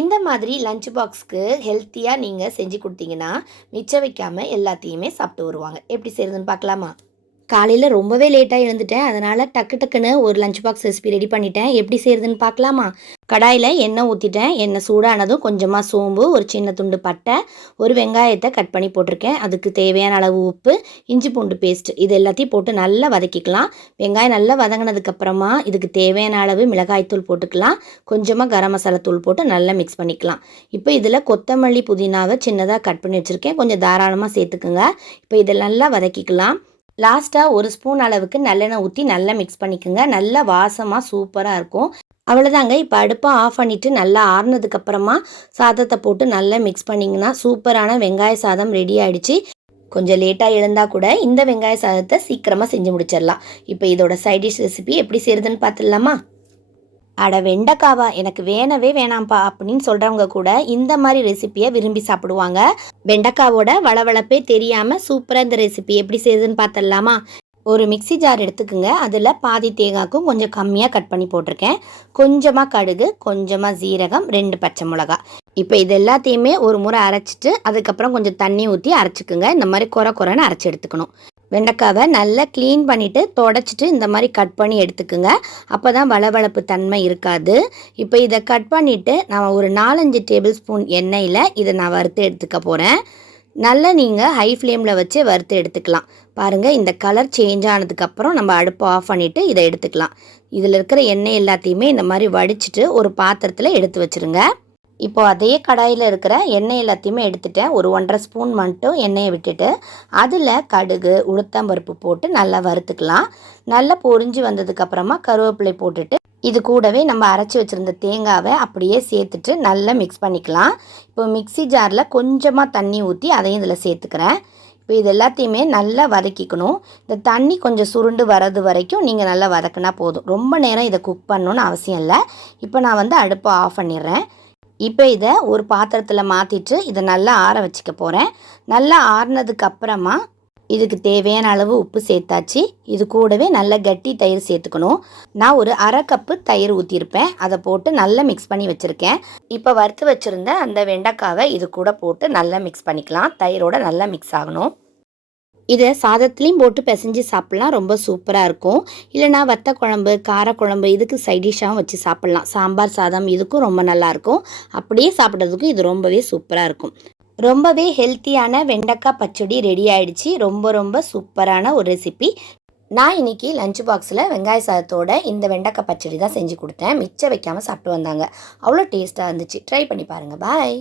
இந்த மாதிரி லஞ்ச் பாக்ஸ்க்கு ஹெல்த்தியாக நீங்கள் செஞ்சு கொடுத்தீங்கன்னா மிச்சம் வைக்காமல் எல்லாத்தையுமே சாப்பிட்டு வருவாங்க. எப்படி செய்கிறதுன்னு பார்க்கலாமா? காலையில் ரொம்பவே லேட்டாக எழுந்துட்டேன். அதனால் டக்கு டக்குன்னு ஒரு லஞ்ச் பாக்ஸ் ரெசிபி ரெடி பண்ணிட்டேன். எப்படி செய்கிறதுன்னு பார்க்கலாமா? கடாயில் எண்ணெய் ஊற்றிட்டேன். எண்ணெய் சூடானதும் கொஞ்சமாக சோம்பு, ஒரு சின்ன துண்டு பட்டை, ஒரு வெங்காயத்தை கட் பண்ணி போட்டிருக்கேன். அதுக்கு தேவையான அளவு உப்பு, இஞ்சி பூண்டு பேஸ்ட் இது எல்லாத்தையும் போட்டு நல்லா வதக்கிக்கலாம். வெங்காயம் நல்லா வதங்கினதுக்கப்புறமா இதுக்கு தேவையான அளவு மிளகாய்த்தூள் போட்டுக்கலாம். கொஞ்சமாக கரம் மசாலா தூள் போட்டு நல்லா மிக்ஸ் பண்ணிக்கலாம். இப்போ இதில் கொத்தமல்லி புதினாவை சின்னதாக கட் பண்ணி வச்சுருக்கேன். கொஞ்சம் தாராளமாக சேர்த்துக்குங்க. இப்போ இதை நல்லா வதக்கிக்கலாம். லாஸ்ட்டாக ஒரு ஸ்பூன் அளவுக்கு நல்லெண்ணெய் ஊற்றி நல்லா மிக்ஸ் பண்ணிக்கோங்க. நல்லா வாசமாக சூப்பராக இருக்கும். அவ்வளோதாங்க. இப்போ அடுப்பை ஆஃப் பண்ணிவிட்டு நல்லா ஆறுனதுக்கப்புறமா சாதத்தை போட்டு நல்லா மிக்ஸ் பண்ணிங்கன்னா சூப்பரான வெங்காய சாதம் ரெடி ஆகிடுச்சு. கொஞ்சம் லேட்டாக எழுந்தால் கூட இந்த வெங்காய சாதத்தை சீக்கிரமாக செஞ்சு முடிச்சிடலாம். இப்போ இதோட சைட் டிஷ் ரெசிபி எப்படி செய்கிறதுன்னு பார்த்துடலாமா? அட வெண்டைக்காவா, எனக்கு வேணவே வேணாம்ப்பா அப்படின்னு சொல்கிறவங்க கூட இந்த மாதிரி ரெசிப்பியை விரும்பி சாப்பிடுவாங்க. வெண்டைக்காவோட வளவளப்பே தெரியாமல் சூப்பராக இந்த ரெசிபி எப்படி செய்யுதுன்னு பார்த்துடலாமா? ஒரு மிக்சி ஜார் எடுத்துக்குங்க. அதில் பாதி தேங்காய்க்கும் கொஞ்சம் கம்மியாக கட் பண்ணி போட்டிருக்கேன். கொஞ்சமாக கடுகு, கொஞ்சமாக ஜீரகம், 2 பச்சை மிளகா. இப்போ இது எல்லாத்தையுமே ஒரு முறை அரைச்சிட்டு அதுக்கப்புறம் கொஞ்சம் தண்ணி ஊற்றி அரைச்சிக்குங்க. இந்த மாதிரி குறைன்னு அரைச்சி எடுத்துக்கணும். வெண்டைக்காவை நல்லா க்ளீன் பண்ணிவிட்டு தொடச்சிட்டு இந்த மாதிரி கட் பண்ணி எடுத்துக்குங்க. அப்போ தான் வளவளப்பு தன்மை இருக்காது. இப்போ இதை கட் பண்ணிவிட்டு நான் ஒரு 4-5 டேபிள் ஸ்பூன் எண்ணெயில் இதை நான் வறுத்து எடுத்துக்க போகிறேன். நல்லா நீங்கள் ஹை ஃப்ளேமில் வச்சு வறுத்து எடுத்துக்கலாம். பாருங்கள், இந்த கலர் சேஞ்ச் ஆனதுக்கப்புறம் நம்ம அடுப்பை ஆஃப் பண்ணிவிட்டு இதை எடுத்துக்கலாம். இதில் இருக்கிற எண்ணெய் எல்லாத்தையுமே இந்த மாதிரி வடிச்சிட்டு ஒரு பாத்திரத்தில் எடுத்து வச்சுருங்க. இப்போ அதே கடாயில் இருக்கிற எண்ணெய் எல்லாத்தையுமே எடுத்துட்டேன். ஒரு 1.5 ஸ்பூன் மட்டும் எண்ணெயை விட்டுட்டு அதில் கடுகு, உளுத்தம்பருப்பு போட்டு நல்லா வறுத்துக்கலாம். நல்லா பொரிஞ்சு வந்ததுக்கப்புறமா கருவேப்பிலை போட்டுட்டு இது கூடவே நம்ம அரைச்சி வச்சுருந்த தேங்காவை அப்படியே சேர்த்துட்டு நல்லா மிக்ஸ் பண்ணிக்கலாம். இப்போ மிக்சி ஜாரில் கொஞ்சமாக தண்ணி ஊற்றி அதையும் இதில் சேர்த்துக்கிறேன். இப்போ இது எல்லாத்தையுமே நல்லா வதக்கிக்கணும். இந்த தண்ணி கொஞ்சம் சுருண்டு வர்றது வரைக்கும் நீங்கள் நல்லா வதக்கினா போதும். ரொம்ப நேரம் இதை குக் பண்ணணுன்னு அவசியம் இல்லை. இப்போ நான் அடுப்பை ஆஃப் பண்ணிடுறேன். இப்போ இதை ஒரு பாத்திரத்தில் மாற்றிட்டு இதை நல்லா ஆற வச்சுக்க போகிறேன். நல்லா ஆறுனதுக்கப்புறமா இதுக்கு தேவையான அளவு உப்பு சேர்த்தாச்சு. இது கூடவே நல்ல கட்டி தயிர் சேர்த்துக்கணும். நான் ஒரு 1/2 கப்பு தயிர் ஊற்றிருப்பேன். அதை போட்டு நல்லா மிக்ஸ் பண்ணி வச்சுருக்கேன். இப்போ வறுத்து வச்சுருந்த அந்த வெண்டைக்காவை இது கூட போட்டு நல்லா மிக்ஸ் பண்ணிக்கலாம். தயிரோட நல்லா மிக்ஸ் ஆகணும். இதை சாதத்துலேயும் போட்டு பிசைஞ்சு சாப்பிட்லாம். ரொம்ப சூப்பராக இருக்கும். இல்லைனா வத்த குழம்பு, காரக்குழம்பு இதுக்கு சைடிஷ்ஷாகவும் வச்சு சாப்பிட்லாம். சாம்பார் சாதம் இதுக்கும் ரொம்ப நல்லாயிருக்கும். அப்படியே சாப்பிட்றதுக்கும் இது ரொம்பவே சூப்பராக இருக்கும். ரொம்பவே ஹெல்த்தியான வெண்டைக்காய் பச்சடி ரெடி ஆகிடுச்சு. ரொம்ப சூப்பரான ஒரு ரெசிபி. நான் இன்றைக்கி லஞ்ச் பாக்ஸில் வெங்காய சாதத்தோட இந்த வெண்டைக்காய் பச்சடி தான் செஞ்சு கொடுத்தேன். மிச்சம் வைக்காமல் சாப்பிட்டு வந்தாங்க. அவ்வளோ டேஸ்ட்டாக இருந்துச்சு. ட்ரை பண்ணி பாருங்கள். பாய்.